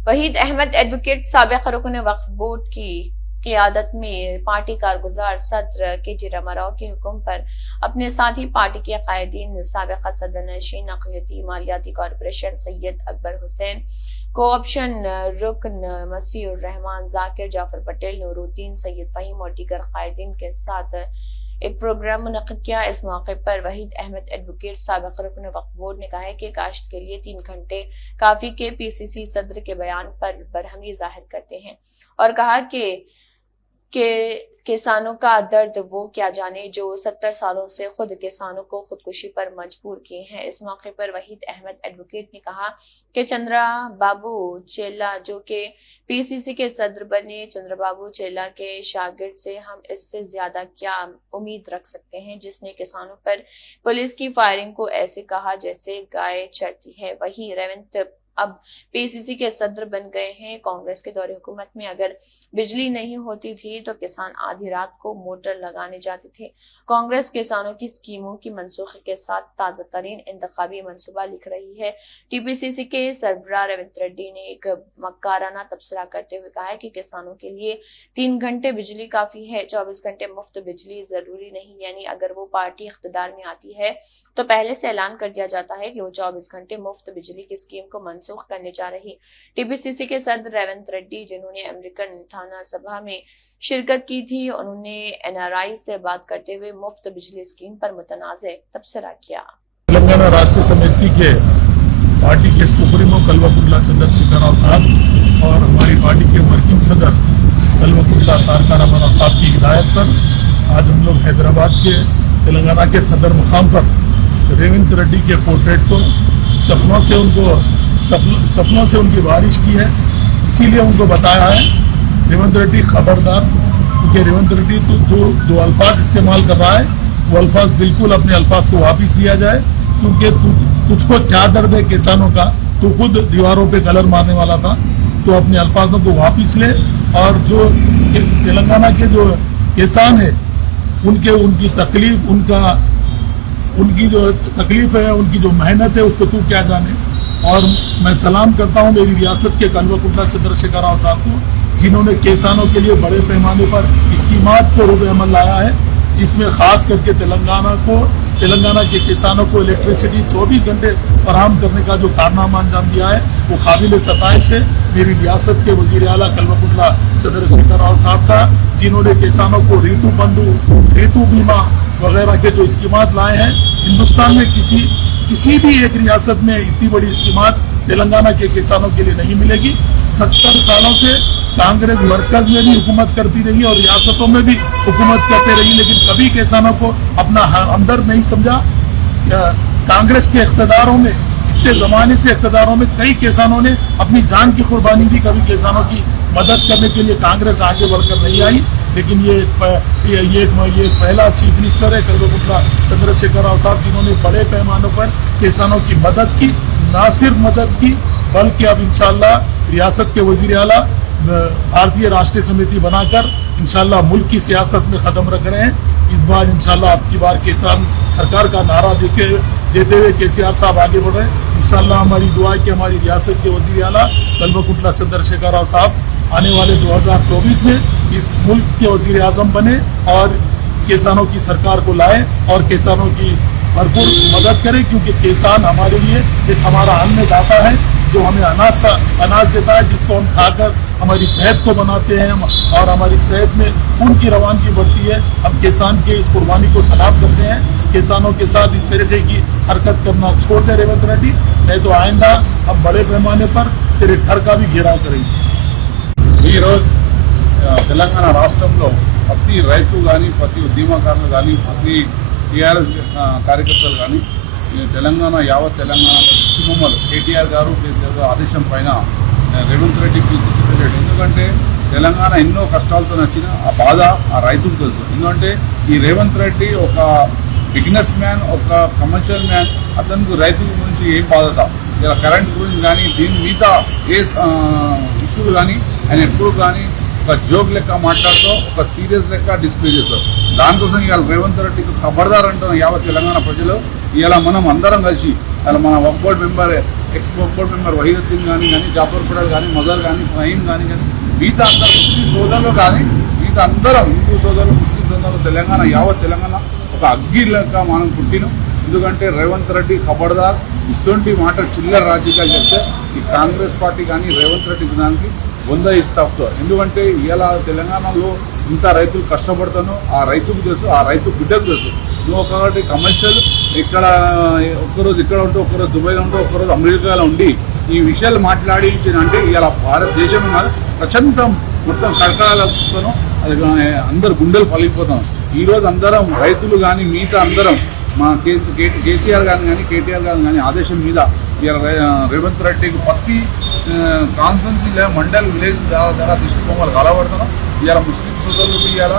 Waheed Ahmad advocate साबिक रुकन वक्फ board की क़ियादत में पार्टी कारगुजार सदर के.टी. रामाराव के हुक्म पर अपने साथ ही पार्टी के कायदीन साबिक सदर नशीन अक़लियती मालियाती कॉरपोरेशन सैयद अकबर हुसैन, कोऑप्शन रुकन मसीहुर रहमान, जाकिर, जाफर पटेल, नूरुद्दीन, सैयद फहीम और दीगर कायदीन के साथ एक प्रोग्राम मुनक़िद किया। इस मौके पर वहीद अहमद एडवोकेट साबिक रुकन वक्फ बोर्ड ने कहा है कि काश्त के लिए 3 घंटे काफी के पीसीसी सदर के बयान पर बरहमी जाहिर करते हैं और कहा कि किसानों का दर्द वो क्या जाने जो 70 सालों से खुद किसानों को खुदकुशी पर मजबूर किए हैं। इस मौके पर वहीद अहमद एडवोकेट ने कहा कि चंद्रबाबू चेला जो कि पीसीसी के सदर बने, चंद्रबाबू चेला के शागिर्द से हम इससे ज्यादा क्या उम्मीद रख सकते हैं, जिसने किसानों पर पुलिस की फायरिंग को ऐसे कहा जैसे गाय चरती है। वही रेवंत अब पीसीसी के सदर बन गए हैं। कांग्रेस के दौरे हुकूमत में अगर बिजली नहीं होती थी तो किसान आधी रात को मोटर लगाने जाते थे। कांग्रेस किसानों की स्कीमों की मनसूखी के साथ ताज़ा तरीन इंतखाबी मनसूबा लिख रही है। टीपीसीसी के सरबराह रेवंत रेड्डी ने एक मक्काराना तबसरा करते हुए कहा है कि किसानों के लिए 3 घंटे बिजली काफी है, 24 घंटे मुफ्त बिजली जरूरी नहीं। यानी अगर वो पार्टी इख्तिदार में आती है तो पहले से ऐलान कर दिया जाता है कि वो 24 घंटे मुफ्त बिजली की स्कीम को मनसूख करने जा रही। टीपीसीसी के सदर रेवंत रेड्डी, जिन्होंने अमेरिकन थाना सभा में शिरकत की थी, उन्होंने एनआरआई से बात करते हुए मुफ्त बिजली स्कीम पर मुतनाज़े तबसरा किया। तेलंगाना राष्ट्र समिति के पार्टी के सुप्रीमो कल्वकुंटला चंद्रशेखर राव साहब और हमारी पार्टी के वर्किंग सदर कल्वकुंटला तारका रामाराव साहब की हिदायत पर आज हम लोग हैदराबाद के तेलंगाना के सदर मुकाम पर रेवंत रेड्डी के पोर्ट्रेट को सपनों से उनकी बारिश की है। इसीलिए उनको बताया है रेवंत रेड्डी खबरदार, क्योंकि रेवंत रेड्डी तो जो अल्फाज इस्तेमाल कर रहा है वो अल्फाज बिल्कुल अपने अल्फाज को वापिस लिया जाए, क्योंकि तुझको क्या दर्द है किसानों का, तू खुद दीवारों पे कलर मारने वाला था, तो अपने अल्फाजों को वापिस ले। और जो तेलंगाना के जो किसान है उनकी तकलीफ, उनकी जो तकलीफ है, उनकी जो मेहनत है, उसको तू क्या जाने। और मैं सलाम करता हूँ मेरी रियासत के कल्वकुंटला चंद्रशेखर राव साहब को, जिन्होंने किसानों के लिए बड़े पैमाने पर स्कीमात को रूप अमल लाया है, जिसमें खास करके तेलंगाना के किसानों को इलेक्ट्रिसिटी 24 घंटे फराहम करने का जो कारनामा अंजाम दिया है वो काबिल सताइश है। मेरी रियासत के वजीर आला कल्वकुंटला चंद्रशेखर राव साहब का, जिन्होंने किसानों को ऋतु बंधु, ऋतु बीमा वगैरह के जो स्कीमात लाए हैं, हिंदुस्तान में किसी भी एक रियासत में इतनी बड़ी स्कीमात तेलंगाना के किसानों के लिए नहीं मिलेगी। 70 सालों से कांग्रेस मरकज में भी हुकूमत करती रही और रियासतों में भी हुकूमत करते रही, लेकिन कभी किसानों को अपना हमदर्द नहीं समझा। कांग्रेस के इख्तिदारों में, इतने जमाने से इख्तिदारों में कई किसानों ने अपनी जान की कुर्बानी दी, कभी किसानों की मदद करने के लिए कांग्रेस आगे बढ़कर नहीं आई। लेकिन ये पहला चीफ मिनिस्टर है कल्वकुंटला चंद्रशेखर राव साहब, जिन्होंने बड़े पैमानों पर किसानों की मदद की, न सिर्फ मदद की बल्कि अब इंशाल्लाह रियासत के वजीर आला भारतीय राष्ट्रीय समिति बनाकर इंशाल्लाह मुल्क की सियासत में कदम रख रहे हैं। इस बार इंशाल्लाह अब की बार किसान सरकार का नारा देते हुए केसीआर साहब आगे बढ़ रहे हैं। इंशाल्लाह हमारी दुआ है कि हमारी रियासत के वजीर आला कल्वकुंटला चंद्रशेखर राव साहब आने वाले 2024 में इस मुल्क के वजीर आजम बने और किसानों की सरकार को लाए और किसानों की भरपूर मदद करें, क्योंकि किसान हमारे लिए एक हमारा अन्नदाता है, जो हमें अनाज देता है, जिसको हम खाकर हमारी सेहत को बनाते हैं और हमारी सेहत में खून की रवानगी बढ़ती है। हम किसान के इस कुर्बानी को सलाम करते हैं। किसानों के साथ इस तरीके की हरकत करना छोड़ दे रेवंत रेड्डी, नहीं तो आइंदा हम बड़े पैमाने पर तेरे घर का भी घेराव करेंगे। తెలంగాణ రాష్ట్రంలో ప్రతి రైతు కానీ, ప్రతి ఉద్యమకారులు కానీ, ప్రతి టీఆర్ఎస్ కార్యకర్తలు కానీ, యావత్ తెలంగాణలో దిష్టిబొమ్మలు కేటీఆర్ గారు, కేసీఆర్ గారు ఆదేశం పైన రేవంత్ రెడ్డి పీసీసీ ప్రెసిడెంట్. ఎందుకంటే తెలంగాణ ఎన్నో కష్టాలతో నచ్చిన ఆ బాధ ఆ రైతుకు తెలుసు. ఎందుకంటే ఈ రేవంత్ రెడ్డి ఒక బిజినెస్ మ్యాన్, ఒక కమర్షియల్ మ్యాన్, అతనికి రైతు గురించి ఏం బాధత, ఇలా కరెంట్ గురించి కానీ, దీని మీద ఏ ఇష్యూలు కానీ ఆయన ఎప్పుడు కానీ ఒక జోక్ లెక్క మాట్లాడుతూ ఒక సీరియస్ లెక్క డిస్ప్లే చేస్తారు. దానికోసం ఇవాళ రేవంత్ రెడ్డికి ఖబర్దార్ అంటున్న యావత్ తెలంగాణ ప్రజలు. ఇలా మనం అందరం కలిసి మన వక్ఫ్ board member ex board member Wahiduddin కానీ జాఫర్ పటేల్ కానీ మజర్ కానీ ఫహీం కానీ మిగతా అందరు ముస్లిం సోదరులు కానీ మిగతా అందరం హిందూ సోదరులు ముస్లిం సోదరులు తెలంగాణ యావత్ తెలంగాణ ఒక అగ్గి లెక్క మనం పుట్టినాం. ఎందుకంటే రేవంత్ రెడ్డి ఖబర్దార్ ఇటువంటి మాట చిల్లర రాజకీయాలు చెప్తే ఈ కాంగ్రెస్ పార్టీ కానీ రేవంత్ రెడ్డి దానికి 100 ఇస్తాపుతో. ఎందుకంటే ఇలా తెలంగాణలో ఇంత రైతులు కష్టపడతానో ఆ రైతుకు తెలుసు, ఆ రైతు బిడ్డకు తెలుసు. నువ్వు ఒకటి కమర్షియల్ ఇక్కడ ఒక్కరోజు ఇక్కడ ఉంటూ ఒక్కరోజు దుబాయ్లో ఉంటూ ఒక్కరోజు అమెరికాలో ఉండి ఈ విషయాలు మాట్లాడించినంటే ఇలా భారతదేశం కాదు ప్రచంతం మొత్తం కరకలాలతో అది అందరు గుండెలు పలిగిపోతాం. ఈరోజు అందరం రైతులు కానీ మిగతా అందరం మా కేసీఆర్ కానీ కేటీఆర్ కానీ ఆదేశం మీద రేవంత్ రెడ్డికి ప్రతి కాన్స్టెన్సీ మండల్ విలేజ్ ద్వారా తీసుకోవాలి కలబడుతున్నాం. ఇవాళ ముస్లిం సోదరులకు ఇవాళ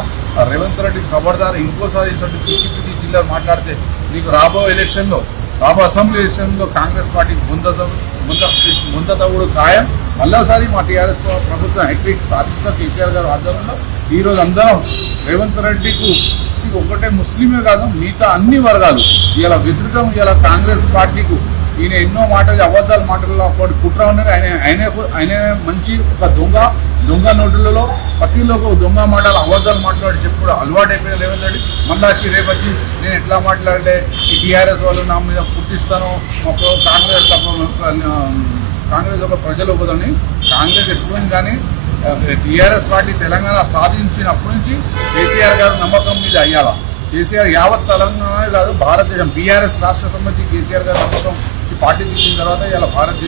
రేవంత్ రెడ్డి ఖబర్దార్ ఇంకోసారి పిచ్చి జిల్లా మాట్లాడితే నీకు రాబో అసెంబ్లీ ఎలక్షన్లో కాంగ్రెస్ పార్టీకి ముందతవుడు ఖాయం. మళ్ళీసారి మా టీఆర్ఎస్ ప్రభుత్వం హ్యాట్రిక్ సాధిస్తారు కేసీఆర్ గారు ఆధ్వర్యంలో. ఈరోజు అందరం రేవంత్ రెడ్డికి ఒకటే ముస్లిమే కాదు మిగతా అన్ని వర్గాలు ఇలా వ్యతిరేకం. ఇలా కాంగ్రెస్ పార్టీకు ఈయన ఎన్నో మాటలు అబద్ధాల మాటల్లో ఒకటి కుట్ర ఉన్నారు. ఆయన మంచి ఒక దొంగ నోటులలో ప్రతిలో దొంగ మాటలు అబద్ధాలు మాట్లాడి చెప్పుడు అలవాటు అయిపోయిన రేవంత్ రెడ్డి మళ్ళీ రేపు వచ్చి నేను ఎట్లా మాట్లాడితే ఈ టీఆర్ఎస్ వాళ్ళు నా మీద పుట్టిస్తాను కాంగ్రెస్ ఒక ప్రజలు పోదని కాంగ్రెస్ ఎప్పుడు కానీ టీఆర్ఎస్ పార్టీ తెలంగాణ సాధించినప్పటి నుంచి కేసీఆర్ గారు నమ్మకం మీద అయ్యాల. కేసీఆర్ యావత్ తెలంగాణ కాదు భారతదేశం బీఆర్ఎస్ రాష్ట్ర సమితి కేసీఆర్ గారు నమ్మకం పార్టీ తీసిన తర్వాత ఇలా భారతదేశం